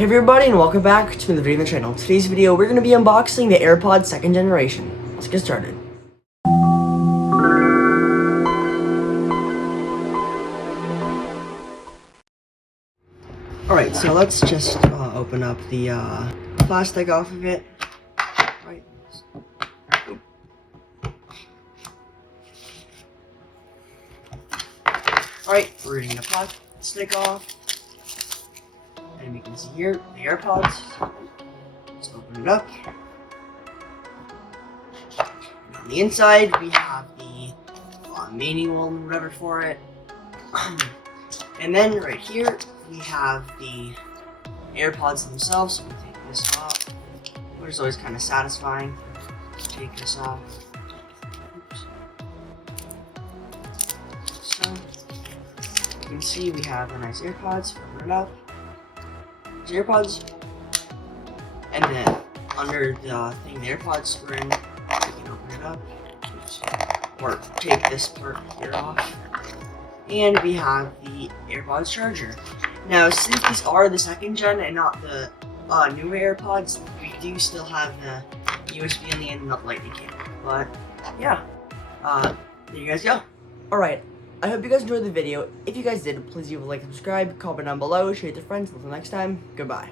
Hey everybody, and welcome back to another video on the channel. Today's video, we're going to be unboxing the AirPods 2nd generation. Let's get started. Alright, so let's just open up the plastic off of it. Right. Alright, we're reading the plastic off. And we can see here the AirPods. Let's open it up. And on the inside, we have the manual and whatever for it. And then right here, we have the AirPods themselves. So we take this off, which is always kind of satisfying. Take this off. Oops. So you can see we have the nice AirPods. Open it up. AirPods, and then under the thing the AirPods were in, we can open it up. Oops. Or take this part here off. And we have the AirPods charger. Now, since these are the 2nd gen and not the newer AirPods, we do still have the USB on the end, not lightning cable. But yeah, there you guys go. Alright, I hope you guys enjoyed the video. If you guys did, please leave a like, subscribe, comment down below, share with your friends. Until next time, goodbye.